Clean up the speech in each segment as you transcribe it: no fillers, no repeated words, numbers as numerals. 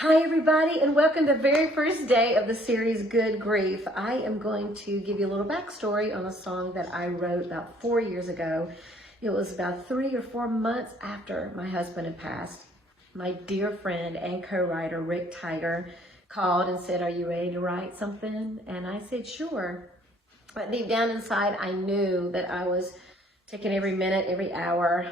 Hi everybody, and welcome to the very first day of the series Good Grief. I am going to give you a little backstory on a song that I wrote about 4 years ago. It was about 3 or 4 months after my husband had passed. My dear friend and co-writer Rick Tiger called and said, "Are you ready to write something?" And I said, "Sure." But deep down inside, I knew that I was taking every minute, every hour,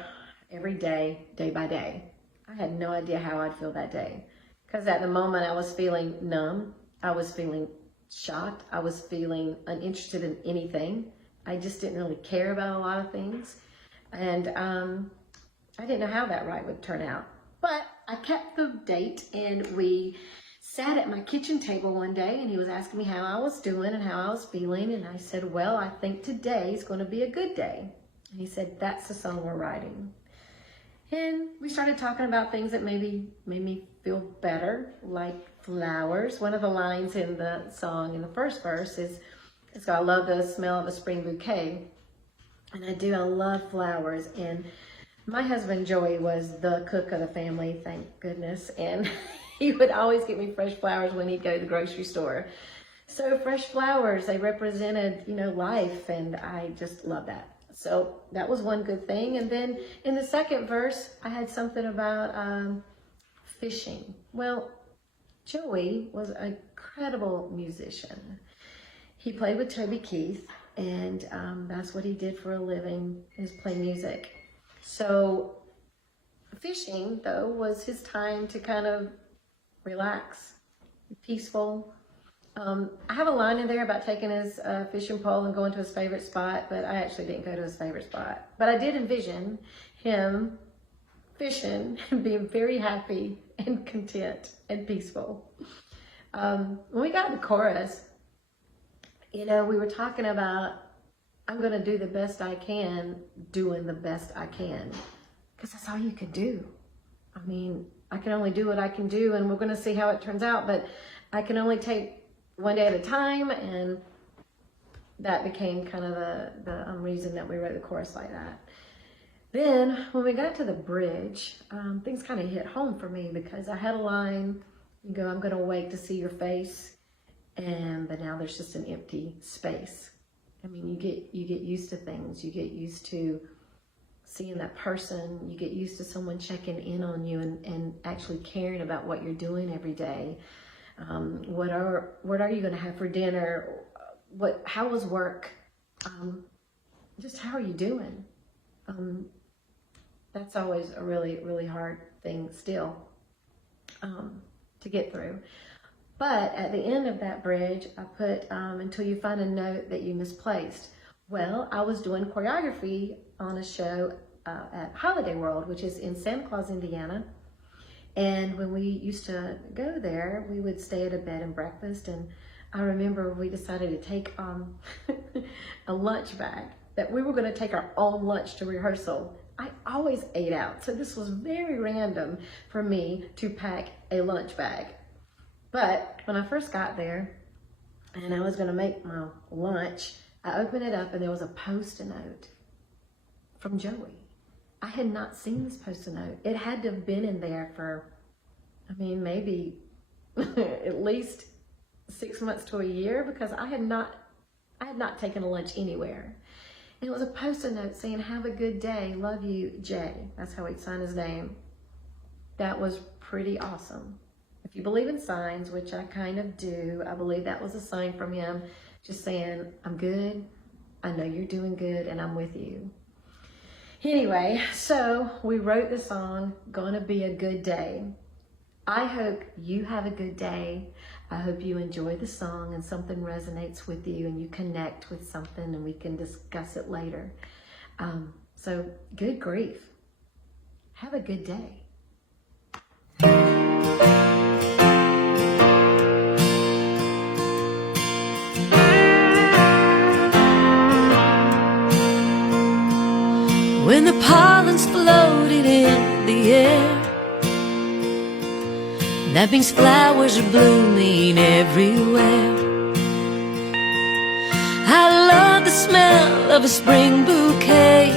every day, day by day. I had no idea how I'd feel that day. Because at the moment I was feeling numb, I was feeling shocked, I was feeling uninterested in anything. I just didn't really care about a lot of things. And I didn't know how that write would turn out. But I kept the date, and we sat at my kitchen table one day, and he was asking me how I was doing and how I was feeling. And I said, "Well, I think today's going to be a good day." And he said, "That's the song we're writing." And we started talking about things that maybe made me feel better, like flowers. One of the lines in the song, in the first verse, is, "I love the smell of a spring bouquet." And I love flowers. And my husband, Joey, was the cook of the family, thank goodness. And he would always get me fresh flowers when he'd go to the grocery store. So fresh flowers, they represented, life. And I just love that. So that was one good thing. And then in the second verse, I had something about fishing. Well, Joey was an incredible musician. He played with Toby, and that's what he did for a living, is play music. So fishing, though, was his time to kind of relax, be peaceful. I have a line in there about taking his fishing pole and going to his favorite spot, but I actually didn't go to his favorite spot. But I did envision him fishing and being very happy and content and peaceful. When we got to the chorus, we were talking about, I'm going to do the best I can, doing the best I can. Because that's all you could do. I mean, I can only do what I can do, and we're going to see how it turns out, but I can only take one day at a time. And that became kind of the reason that we wrote the chorus like that. Then when we got to the bridge, things kind of hit home for me, because I had a line, "I'm going to wake to see your face," but now there's just an empty space. I mean, you get used to things. You get used to seeing that person. You get used to someone checking in on you and actually caring about what you're doing every day. What are you going to have for dinner? How was work? Just how are you doing? That's always a really, really hard thing still to get through. But at the end of that bridge, I put, "until you find a note that you misplaced." Well, I was doing choreography on a show at Holiday World, which is in Santa Claus, Indiana. And when we used to go there, we would stay at a bed and breakfast. And I remember we decided to take a lunch bag, that we were going to take our own lunch to rehearsal. I always ate out, so this was very random for me to pack a lunch bag. But when I first got there and I was going to make my lunch, I opened it up and there was a Post-it note from Joey. I had not seen this Post-it note. It had to have been in there for, maybe at least 6 months to a year, because I had not taken a lunch anywhere. And it was a Post-it note saying, "Have a good day. Love you, Jay." That's how he'd sign his name. That was pretty awesome. If you believe in signs, which I kind of do, I believe that was a sign from him just saying, "I'm good. I know you're doing good, and I'm with you." Anyway, so we wrote the song, "Gonna Be a Good Day." I hope you have a good day. I hope you enjoy the song and something resonates with you and you connect with something, and we can discuss it later. So good grief. Have a good day. When the pollen's floated in the air, that means flowers are blooming everywhere. I love the smell of a spring bouquet.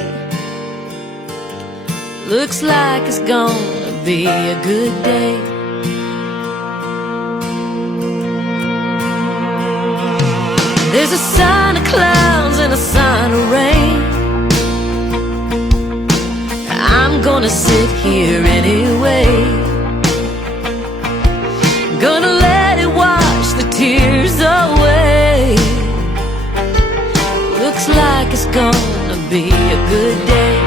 Looks like it's gonna be a good day. There's a sign of clouds and a sign of rain. I'm gonna sit here anyway. Gonna let it wash the tears away. Looks like it's gonna be a good day.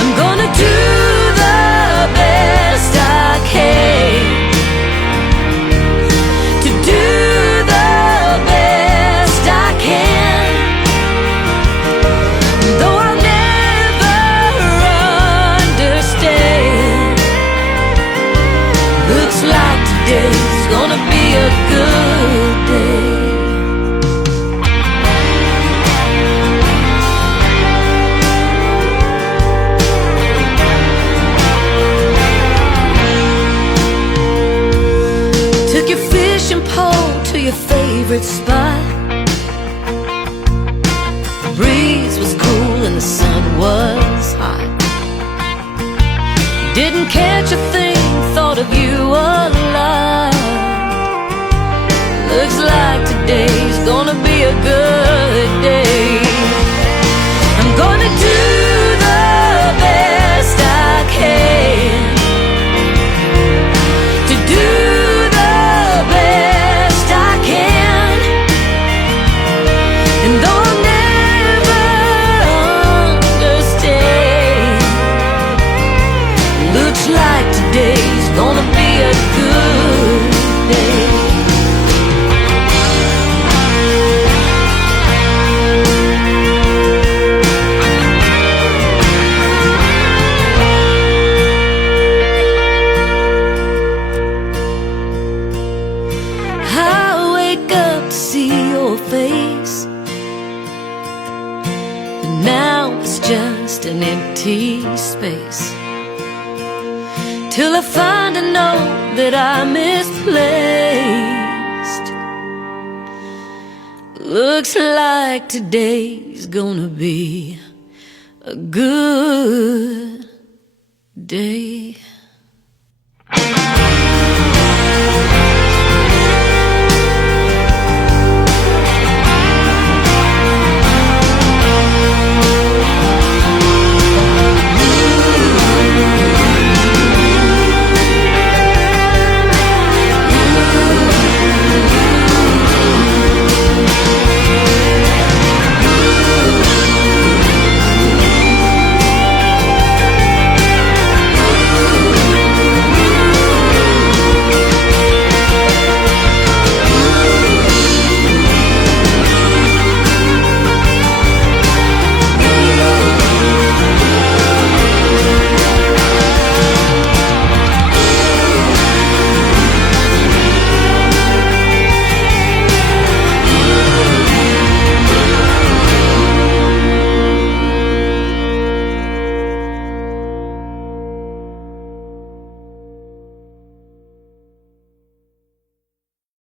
I'm gonna do the best I can to do the best I can. Though I'll never understand, looks like today's gonna be a good day. Took your fishing pole to your favorite spot. The breeze was cool and the sun was hot. Didn't catch a thing, thought of you a lot. Looks like today's gonna be a good day. I'm gonna do the best I can to do the best I can. And though I'll never understand, looks like today's gonna be a good day. I wake up to see your face, but now it's just an empty space. Till I find a note that I misplaced. Looks like today's gonna be a good day.